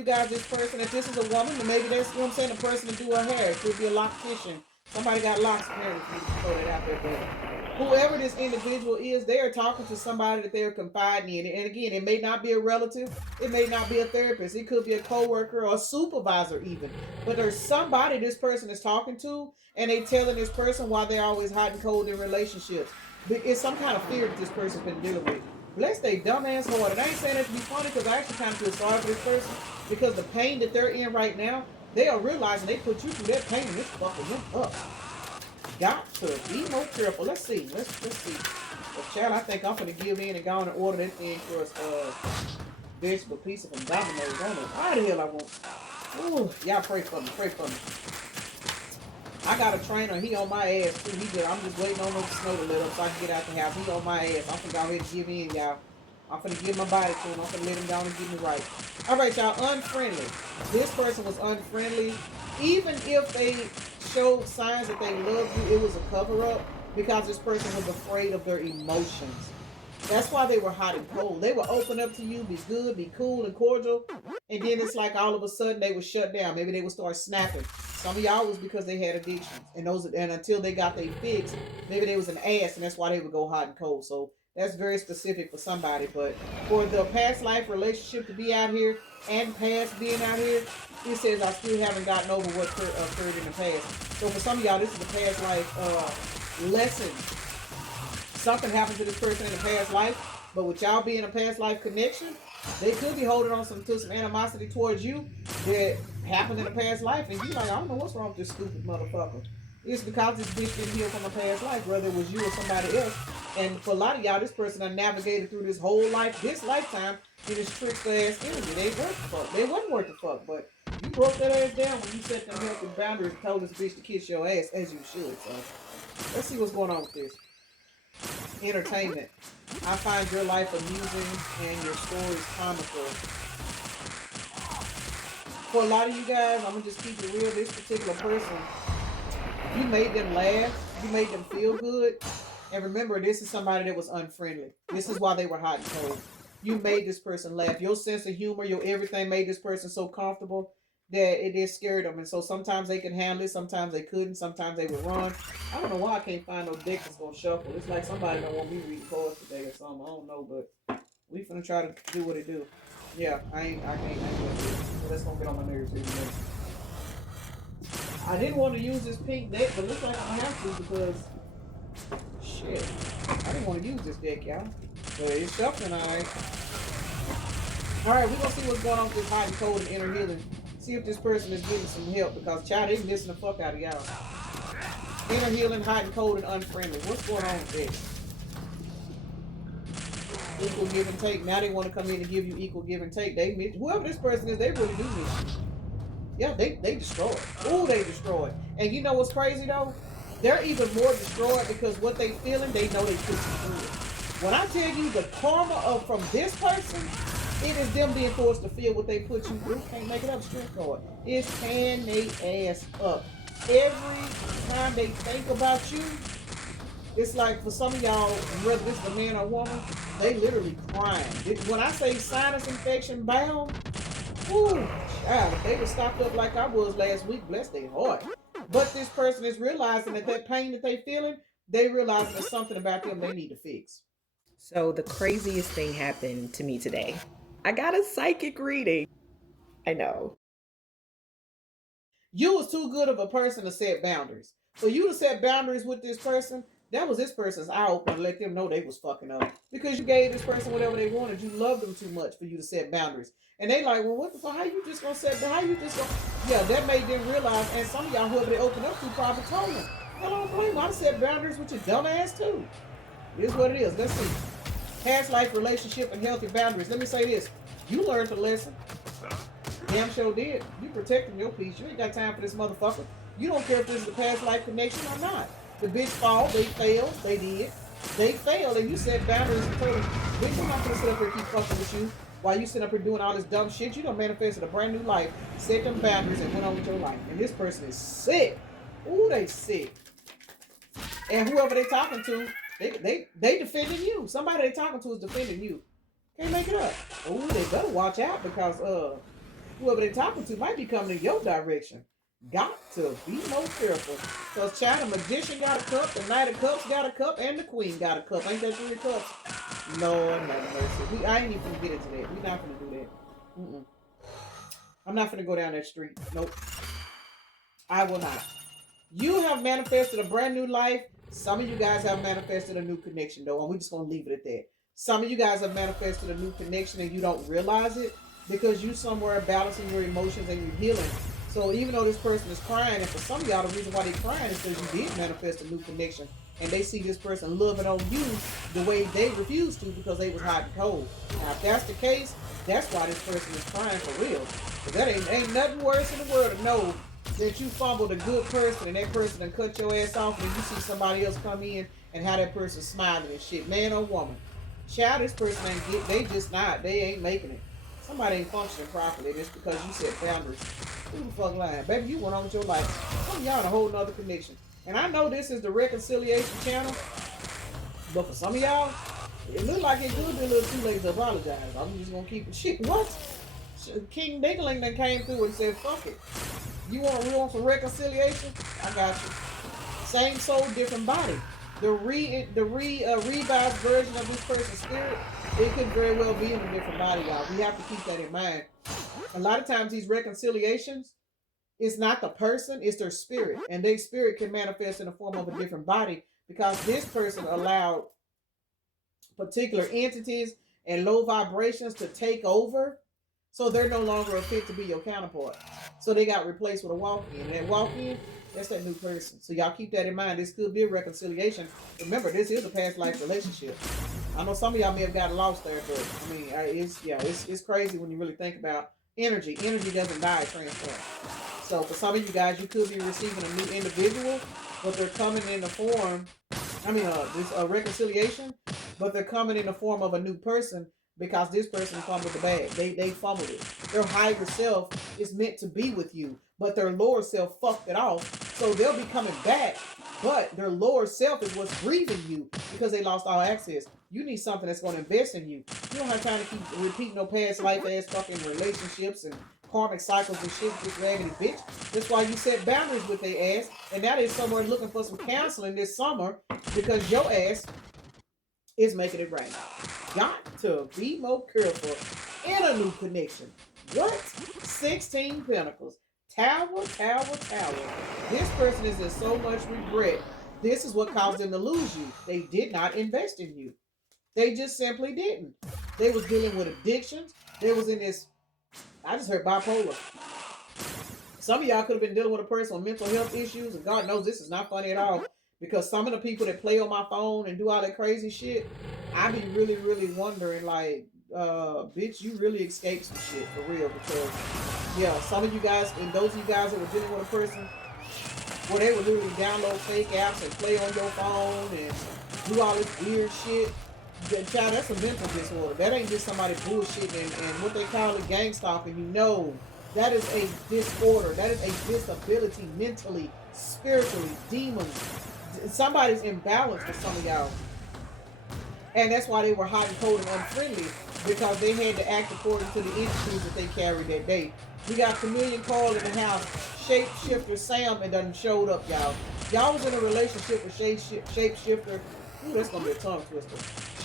you guys, this person, if this is a woman, then maybe that's, you know what I'm saying, the person to do her hair. It could be a loctician. Somebody got locks apparently for you to throw that out there. But whoever this individual is, they are talking to somebody that they're confiding in. And again, it may not be a relative. It may not be a therapist. It could be a coworker or a supervisor even. But there's somebody this person is talking to, and they telling this person why they're always hot and cold in relationships. It's some kind of fear that this person's been dealing with. Bless they dumbass heart. And I ain't saying that to be funny because I actually kind of feel sorry for this person because the pain that they're in right now, they are realizing they put you through that pain and it's fucking them up. Got to be more careful. Let's see. Let's see. Well, child, I think I'm gonna give in and go on and order that thing for us. Vegetable pizza from Domino's. I don't know why the hell I want. Ooh, y'all pray for me. Pray for me. I got a trainer. He on my ass too. I'm just waiting on the snow to let up so I can get out the house. He on my ass. I'm finna go ahead and give in, y'all. I'm finna give my body to him. I'm finna let him down and get me right. All right, y'all. Unfriendly. This person was unfriendly. Even if they showed signs that they loved you, it was a cover-up because this person was afraid of their emotions. That's why they were hot and cold. They would open up to you, be good, be cool and cordial, and then it's like all of a sudden they would shut down. Maybe they would start snapping. Some of y'all was because they had addictions, and until they got their fix, maybe they was an ass, and that's why they would go hot and cold. So that's very specific for somebody. But for the past life relationship to be out here and past being out here, it says I still haven't gotten over what occurred in the past. So for some of y'all, this is a past life lesson. Something happened to this person in a past life, but with y'all being a past life connection, they could be holding on to some animosity towards you that happened in a past life, and you like, I don't know what's wrong with this stupid motherfucker. It's because this bitch didn't heal from a past life, whether it was you or somebody else. And for a lot of y'all, this person done navigated through this whole life, this lifetime, in this trickster ass energy. They worth the fuck. They wasn't worth the fuck, but you broke that ass down when you set them healthy boundaries and told this bitch to kiss your ass as you should. So let's see what's going on with this. Entertainment. I find your life amusing and your stories comical. For a lot of you guys, I'm gonna just keep it real. This particular person, you made them laugh, you made them feel good, and remember, this is somebody that was unfriendly. This is why they were hot and cold. You made this person laugh. Your sense of humor, your everything made this person so comfortable that it is scared them. And so sometimes they can handle it, sometimes they couldn't, sometimes they would run. I don't know why I can't find no deck that's gonna shuffle. It's like somebody don't want me reading cards today or something. I don't know, but we finna try to do what it do. Yeah, I can't do it. So that's gonna get on my nerves here. I didn't want to use this pink deck, but it looks like I have to because shit. I didn't want to use this deck, y'all. But it's shuffling, alright. Alright, we're gonna see what's going on with this hot and cold and inner healing. See if this person is getting some help because child, they missing the fuck out of y'all. Inner healing, hot and cold, and unfriendly. What's going on with this? Equal give and take. Now they want to come in and give you equal give and take. They miss whoever this person is, they really do miss you. Yeah, they destroyed. Oh, they destroyed. And you know what's crazy though? They're even more destroyed because what they feeling, they know they put you through it. When I tell you the karma of from this person, it is them being forced to feel what they put you through. Can't make it up, strength card. It's can they ass up. Every time they think about you, it's like for some of y'all, whether it's a man or woman, they literally crying. When I say sinus infection bound, whoo, child, if they were stopped up like I was last week, bless their heart. But this person is realizing that pain that they feeling, they realize there's something about them they need to fix. So the craziest thing happened to me today. I got a psychic reading. I know. You was too good of a person to set boundaries. For you to set boundaries with this person, that was this person's eye opener to let them know they was fucking up. Because you gave this person whatever they wanted. You loved them too much for you to set boundaries. And they like, well, what the fuck? How you just gonna set? How you just gonna? Yeah, that made them realize. And some of y'all, whoever they opened up to, probably told them. I don't blame them. I set boundaries with your dumb ass too. Here's what it is. Let's see. Past life relationship and healthy boundaries. Let me say this. You learned the lesson. Damn sure did. You protecting your peace. You ain't got time for this motherfucker. You don't care if this is a past life connection or not. The bitch fall, they failed, they did. They failed and you set boundaries and told them, bitch, I'm not gonna sit up here and keep fucking with you while you sit up here doing all this dumb shit. You done manifested a brand new life, set them boundaries and went on with your life. And this person is sick. Ooh, they sick. And whoever they talking to, they defending you. Somebody they talking to is defending you. Can't make it up. Ooh, they better watch out because whoever they're talking to might be coming in your direction. Got to be more careful. Because child, the magician got a cup, the knight of cups got a cup, and the queen got a cup. Ain't that 3 cups? Lord have mercy. I ain't even gonna get into that. We not gonna do that. I'm not gonna go down that street. Nope. I will not. You have manifested a brand new life. Some of you guys have manifested a new connection, though, and we're just gonna leave it at that. Some of you guys have manifested a new connection and you don't realize it because you somewhere balancing your emotions and you're healing. So even though this person is crying, and for some of y'all, the reason why they're crying is because you did manifest a new connection and they see this person loving on you the way they refused to because they was hot and cold. Now, if that's the case, that's why this person is crying for real. Because that ain't nothing worse in the world to know that you fumbled a good person and that person done cut your ass off and you see somebody else come in and how that person smiling and shit. Man or woman. Child, this person they ain't making it. Somebody ain't functioning properly just because you set boundaries. Who the fuck lying? Baby, you went on with your life. Some of y'all in a whole nother connection. And I know this is the reconciliation channel, but for some of y'all, it look like it could be a little too late to apologize. I'm just gonna keep it shit. What? King Dingling then came through and said, fuck it. You want some reconciliation? I got you. Same soul, different body. The revised version of this person's spirit, it could very well be in a different body, y'all. We have to keep that in mind. A lot of times these reconciliations, it's not the person, it's their spirit. And their spirit can manifest in the form of a different body because this person allowed particular entities and low vibrations to take over. So they're no longer a fit to be your counterpart. So they got replaced with a walk-in. And that walk-in, that's that new person. So y'all keep that in mind. This could be a reconciliation. Remember, this is a past life relationship. I know some of y'all may have gotten lost there, but I mean, it's crazy when you really think about energy. Energy doesn't die, transform. So for some of you guys, you could be receiving a new individual, but they're coming in the form, this reconciliation, but they're coming in the form of a new person because this person fumbled the bag. They fumbled it. Their higher self is meant to be with you, but their lower self fucked it off. So they'll be coming back, but their lower self is what's grieving you because they lost all access. You need something that's going to invest in you. You don't have time to keep repeating no past life ass fucking relationships and karmic cycles and shit with this raggedy bitch. That's why you set boundaries with their ass. And now they're somewhere looking for some counseling this summer because your ass is making it rain. Got to be more careful in a new connection. What? 16 Pentacles. Tower. This person is in so much regret. This is what caused them to lose you. They did not invest in you. They just simply didn't. They was dealing with addictions. They was in this, I just heard bipolar. Some of y'all could have been dealing with a person with mental health issues, and God knows this is not funny at all. Because some of the people that play on my phone and do all that crazy shit, I be really, really wondering, like, bitch, you really escaped some shit for real. Because, yeah, some of you guys, and those of you guys that were dealing with a person where they would literally download fake apps and play on your phone and do all this weird shit, child, that's a mental disorder. That ain't just somebody bullshitting and what they call it gang stalking. You know, that is a disorder. That is a disability mentally, spiritually, demons. Somebody's imbalanced for some of y'all. And that's why they were hot and cold and unfriendly, because they had to act according to the entities that they carried that day. We got Chameleon Carl in the house. Shapeshifter Sam and done showed up, y'all. Y'all was in a relationship with Shapeshifter. Ooh, that's gonna be a tongue twister.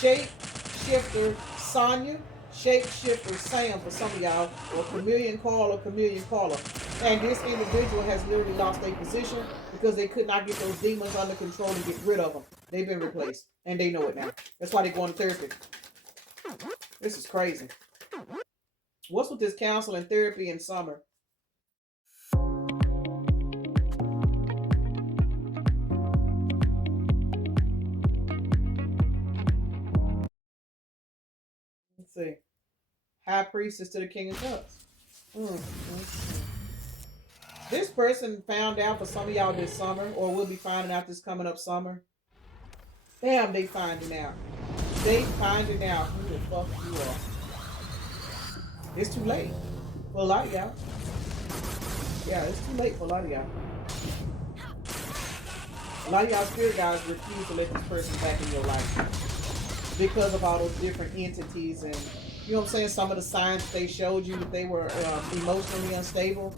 Shapeshifter Sonya, Shapeshifter Sam for some of y'all, or Chameleon Carl or Chameleon Caller. And this individual has literally lost their position because they could not get those demons under control and get rid of them. They've been replaced, and they know it now. That's why they're going to therapy. This is crazy. What's with this counseling, therapy in summer? Let's see. High Priestess to the King of Cups. This person found out for some of y'all this summer, or will be finding out this coming up summer. Damn, they finding out. They finding out who the fuck you are. It's too late for a lot of y'all. Yeah, it's too late for a lot of y'all. A lot of y'all spirit guys refuse to let this person back in your life because of all those different entities and You know what I'm saying? Some of the signs they showed you that they were emotionally unstable.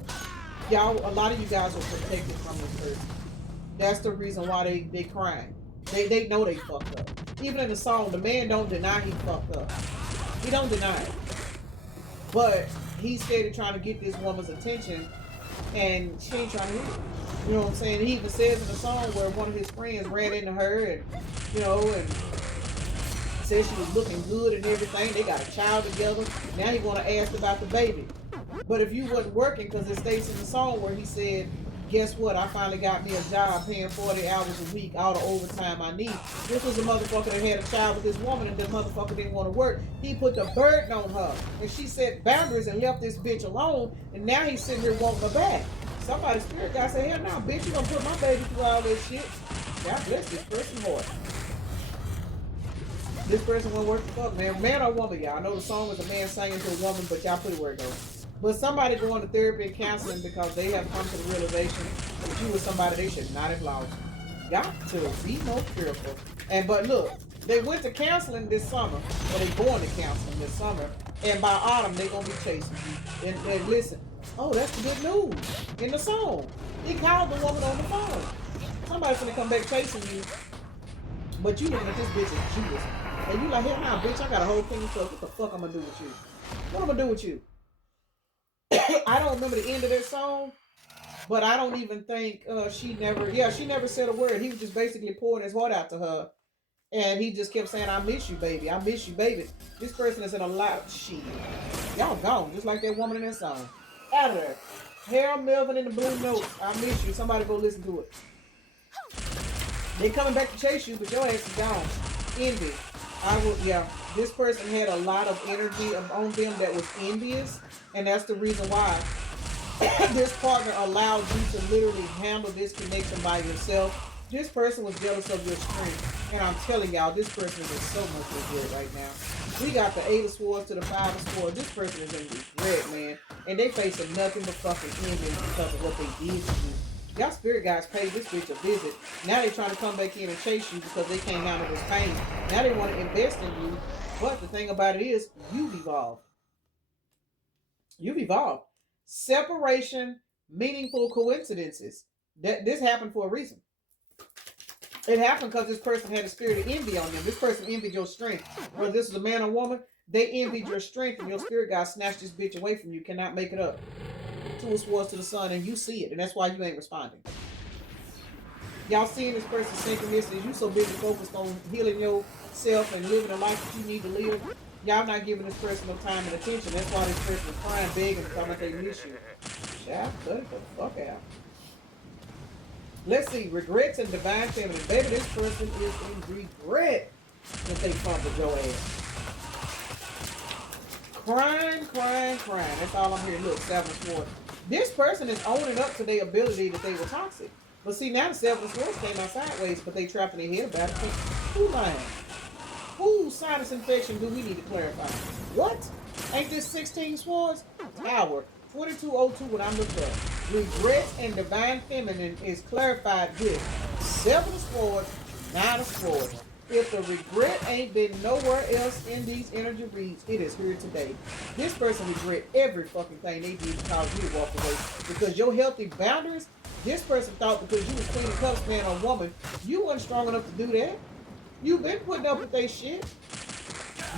Y'all, a lot of you guys are protected from this person. That's the reason why they crying. They know they fucked up. Even in the song, the man don't deny he fucked up. He don't deny it. But he's scared of trying to get this woman's attention, and she ain't trying to hear it. You know what I'm saying? He even says in the song where one of his friends ran into her and, and said she was looking good and everything. They got a child together. Now he want to ask about the baby. But if you wasn't working, because it states in the song where he said, guess what? I finally got me a job paying 40 hours a week, all the overtime I need. This was a motherfucker that had a child with this woman, and the motherfucker didn't want to work. He put the burden on her, and she set boundaries and left this bitch alone, and now he's sitting here wanting her back. Somebody's spirit guy said, hell no, bitch, you gonna put my baby through all this shit. God bless this person's heart. This person won't work the fuck, man. Man or woman, y'all. I know the song was a man singing to a woman, but y'all put it where it goes. But somebody going to therapy and counseling because they have come to the realization that you were somebody they should not have lost. Got to be more careful. But look, they went to counseling this summer, or they going to counseling this summer, and by autumn they gonna be chasing you. And listen, oh, that's the good news in the song. He called the woman on the phone. Somebody's gonna come back chasing you, but you looking at this bitch as Judas. And you like, hell nah, bitch, I got a whole thing to what the fuck I'm gonna do with you? What I'm gonna do with you? I don't remember the end of that song, but I don't even think she never said a word. He was just basically pouring his heart out to her. And he just kept saying, I miss you, baby. I miss you, baby. This person is in a lot of shit. Y'all gone, just like that woman in that song. Out of there. Harold Melvin in the Blue Notes. I miss you. Somebody go listen to it. They coming back to chase you, but your ass is gone. Envy. This person had a lot of energy on them that was envious, and that's the reason why this partner allowed you to literally handle this connection by yourself. This person was jealous of your strength, and I'm telling y'all, this person is in so much regret right now. We got the 8 of Swords to the 5 of Swords. This person is in regret, man, and they facing nothing but fucking envy because of what they did to you. Y'all spirit guys paid this bitch a visit. Now they trying to come back in and chase you because they can't handle this pain. Now they want to invest in you. But the thing about it is, you've evolved. You've evolved. Separation, meaningful coincidences. This happened for a reason. It happened because this person had a spirit of envy on them. This person envied your strength. Whether this is a man or woman, they envied your strength, and your spirit guy snatched this bitch away from you. Cannot make it up. 2 of Swords to the Sun, and you see it, and that's why you ain't responding. Y'all seeing this person's synchronicities. You so busy focused on healing yourself and living the life that you need to live. Y'all not giving this person no time and attention. That's why this person is crying, begging, talking about they miss you. Child, cut it the fuck out. Let's see, regrets and divine feminine. Baby, this person is in regret that they fumbled your ass. Crying. That's all I'm hearing. Look, 7 of Swords. This person is owning up to their ability that they were toxic. But see, now the 7 of Swords came out sideways, but they trapped in their head about it. Who lying? Whose sinus infection do we need to clarify? What? Ain't this 16 Swords? Tower. 2202 when I looked up. Regret and divine feminine is clarified with 7 of Swords, 9 of Swords. If the regret ain't been nowhere else in these energy reads, it is here today. This person regret every fucking thing they did to cause you to walk away. Because your healthy boundaries, this person thought because you was Queen of Cups, man or woman, you wasn't strong enough to do that. You've been putting up with their shit.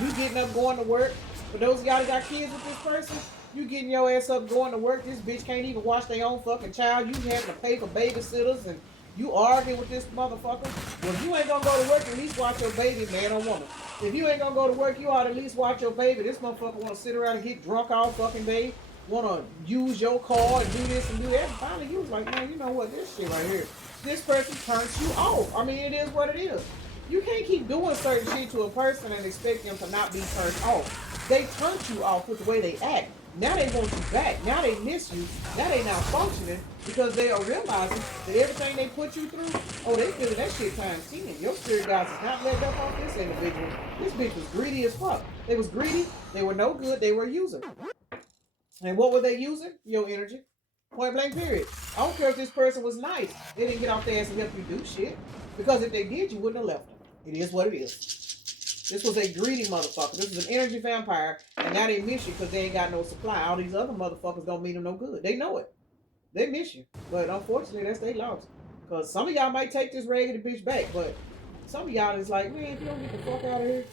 You getting up going to work. For those of y'all that got kids with this person, you getting your ass up going to work. This bitch can't even watch their own fucking child. You having to pay for babysitters and you arguing with this motherfucker. Well, if you ain't gonna go to work, at least watch your baby, man or woman. If you ain't gonna go to work, you ought to at least watch your baby. This motherfucker wanna sit around and get drunk all fucking day. Wanna use your car and do this and do that. And finally, you was like, man, you know what? This shit right here. This person turns you off. I mean, it is what it is. You can't keep doing certain shit to a person and expect them to not be turned off. They turned you off with the way they act. Now they want you back. Now they miss you. Now they not functioning because they are realizing that everything they put you through, oh, they feeling that shit times 10. Your spirit guys is not let up off this individual. This bitch was greedy as fuck. They was greedy. They were no good. They were a user. And what were they using? Your energy. Point blank period. I don't care if this person was nice. They didn't get off their ass and help you do shit. Because if they did, you wouldn't have left them. It is what it is. This was a greedy motherfucker. This was an energy vampire, and now they miss you because they ain't got no supply. All these other motherfuckers don't mean them no good. They know it. They miss you. But unfortunately, that's their loss. Because some of y'all might take this raggedy bitch back, but some of y'all is like, man, if you don't get the fuck out of here.